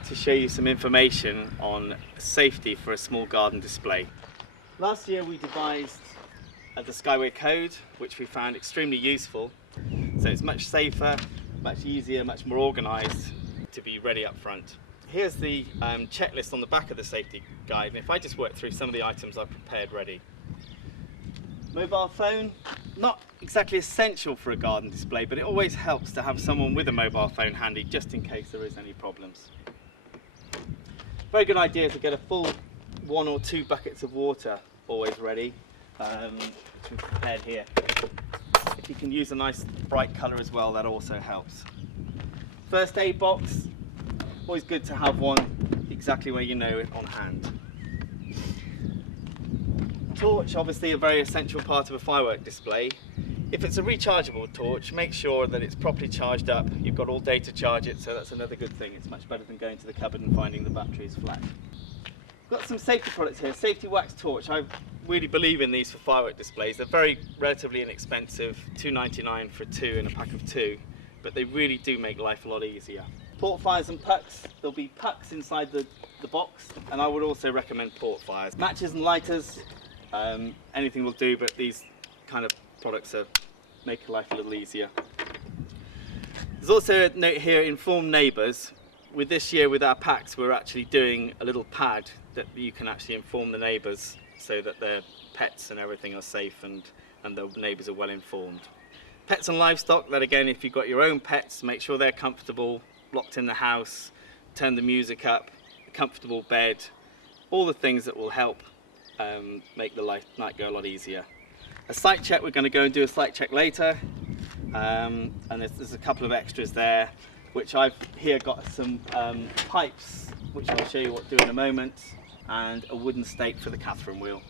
like to show you some information on safety for a small garden display. Last year we devised the Skyway Code, which we found extremely useful. So it's much safer, much easier, much more organised to be ready up front. Here's the checklist on the back of the safety guide, and if I just work through some of the items I've prepared ready. Mobile phone, not exactly essential for a garden display, but it always helps to have someone with a mobile phone handy just in case there is any problems. Very good idea to get a full 1 or 2 buckets of water always ready, which we've prepared here. If you can use a nice bright colour as well, that also helps. First aid box, always good to have one exactly where you know it on hand. Torch, obviously a very essential part of a firework display. If it's a rechargeable torch, make sure that it's properly charged up. You've got all day to charge it, so that's another good thing. It's much better than going to the cupboard and finding the battery is flat. Got some safety products here. Safety wax torch. I really believe in these for firework displays. They're relatively inexpensive, $2.99 for 2 in a pack of 2, but they really do make life a lot easier. Port fires and pucks. There'll be pucks inside the box, and I would also recommend port fires. Matches and lighters. Anything will do, but these kind of products make life a little easier. There's also a note here, inform neighbours. With this year, with our packs, we're actually doing a little pad that you can actually inform the neighbours so that their pets and everything are safe and the neighbours are well informed. Pets and livestock, that again, if you've got your own pets, make sure they're comfortable, locked in the house, turn the music up, a comfortable bed, all the things that will help make the night go a lot easier. A site check, we're going to go and do a site check later, and there's a couple of extras there, which I've here got some pipes, which I'll show you what to do in a moment, and a wooden stake for the Catherine wheel.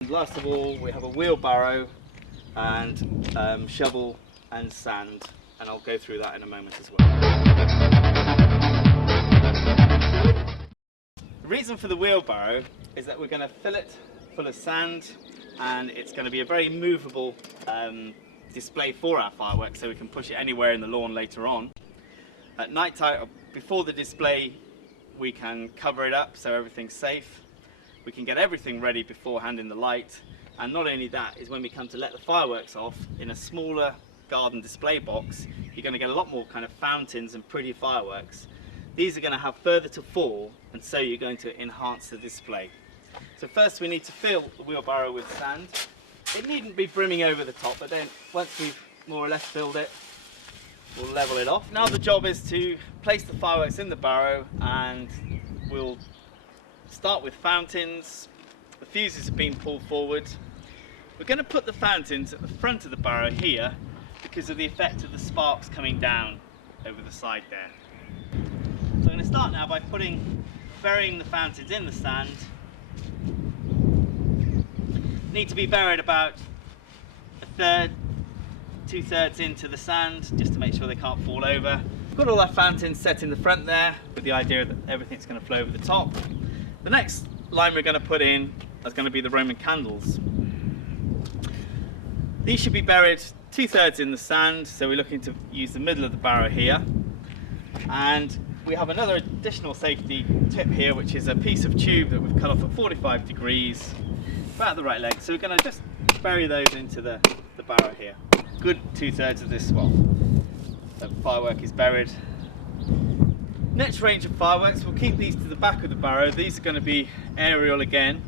And last of all, we have a wheelbarrow and shovel and sand, and I'll go through that in a moment as well. The reason for the wheelbarrow is that we're going to fill it full of sand, and it's going to be a very movable display for our fireworks, so we can push it anywhere in the lawn later on. At night time, before the display, we can cover it up so everything's safe. We can get everything ready beforehand in the light, and not only that, is when we come to let the fireworks off in a smaller garden display box, you're going to get a lot more kind of fountains and pretty fireworks. These are going to have further to fall, and so you're going to enhance the display. So first we need to fill the wheelbarrow with sand. It needn't be brimming over the top, but then once we've more or less filled it, we'll level it off. Now the job is to place the fireworks in the barrow, and we'll start with fountains. The fuses have been pulled forward. We're going to put the fountains at the front of the barrow here because of the effect of the sparks coming down over the side there. So I'm going to start now by burying the fountains in the sand. Need to be buried about 1/3, 2/3 into the sand, just to make sure they can't fall over. We've got all our fountains set in the front there with the idea that everything's going to flow over the top. The next line we're going to put in is going to be the Roman candles. These should be buried 2/3 in the sand, so we're looking to use the middle of the barrow here. And we have another additional safety tip here, which is a piece of tube that we've cut off at 45 degrees, about the right length. So we're going to just bury those into the barrow here. Good 2/3 of this well. The firework is buried. Next range of fireworks, we'll keep these to the back of the barrow. These are going to be aerial again,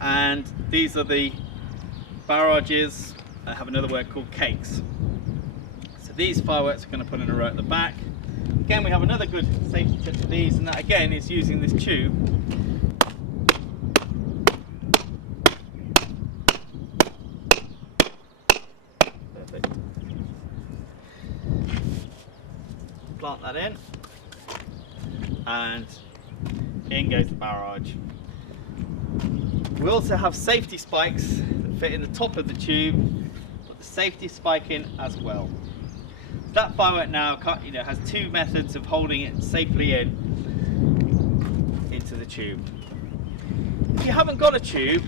and these are the barrages. I have another word called cakes. So these fireworks are going to put in a row at the back. Again, we have another good safety tip for these, and that again is using this tube. Perfect. Plant that in, and in goes the barrage. We also have safety spikes that fit in the top of the tube. Put the safety spike in as well. That firework now has 2 methods of holding it safely into the tube. If you haven't got a tube,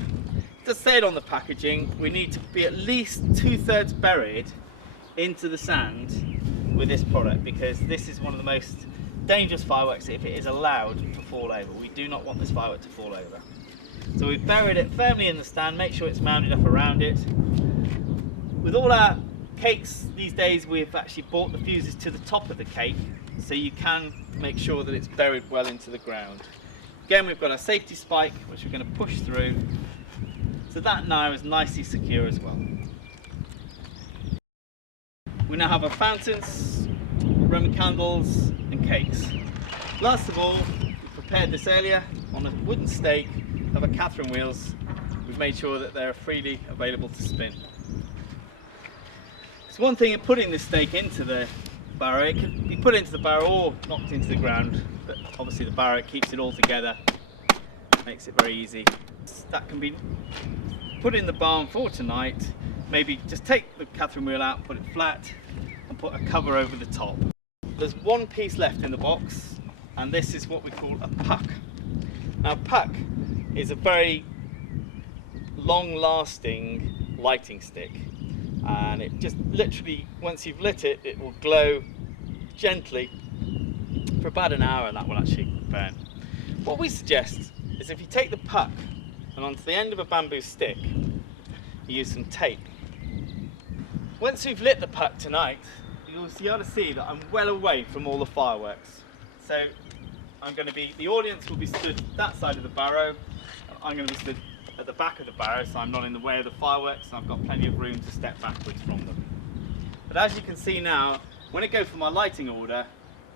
just say it on the packaging, we need to be at least 2/3 buried into the sand with this product, because this is one of the most dangerous fireworks if it is allowed to fall over. We do not want this firework to fall over. So we've buried it firmly in the stand, make sure it's mounted up around it. With all our cakes these days, we've actually brought the fuses to the top of the cake, so you can make sure that it's buried well into the ground. Again, we've got a safety spike which we're going to push through, so that now is nicely secure as well. We now have our fountains, Roman candles and cakes. Last of all, we prepared this earlier on a wooden stake of our Catherine wheels. We've made sure that they're freely available to spin. So one thing in putting this stake into the burrow, it can be put into the burrow or knocked into the ground, but obviously the burrow keeps it all together, makes it very easy. That can be put in the barn for tonight. Maybe just take the Catherine wheel out, put it flat and put a cover over the top. There's one piece left in the box, and this is what we call a puck. Now puck is a very long-lasting lighting stick, and it just literally, once you've lit it, it will glow gently for about an hour, and that will actually burn. What we suggest is if you take the puck and onto the end of a bamboo stick, you use some tape. Once we've lit the puck tonight, you'll be able to see that I'm well away from all the fireworks. So the audience will be stood that side of the burrow. I'm going to be stood at the back of the burrow, so I'm not in the way of the fireworks, and I've got plenty of room to step backwards from them. But as you can see now, when I go for my lighting order,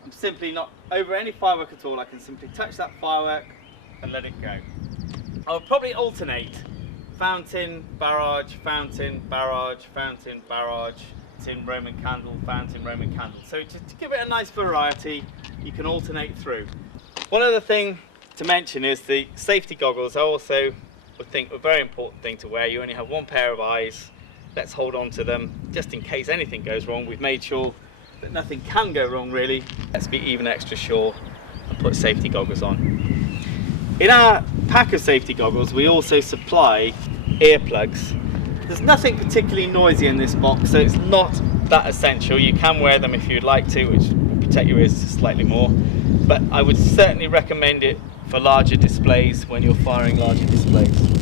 I'm simply not over any firework at all. I can simply touch that firework and let it go. I'll probably alternate fountain, barrage, fountain, barrage, fountain, barrage, tin, Roman candle, fountain, Roman candle. So just to give it a nice variety, you can alternate through. One other thing to mention is the safety goggles. I also would think a very important thing to wear. You only have one pair of eyes. Let's hold on to them just in case anything goes wrong. We've made sure that nothing can go wrong really. Let's be even extra sure and put safety goggles on. In our pack of safety goggles, we also supply earplugs. There's nothing particularly noisy in this box, so it's not that essential. You can wear them if you'd like to, which will protect your ears slightly more, but I would certainly recommend it for larger displays when you're firing larger displays.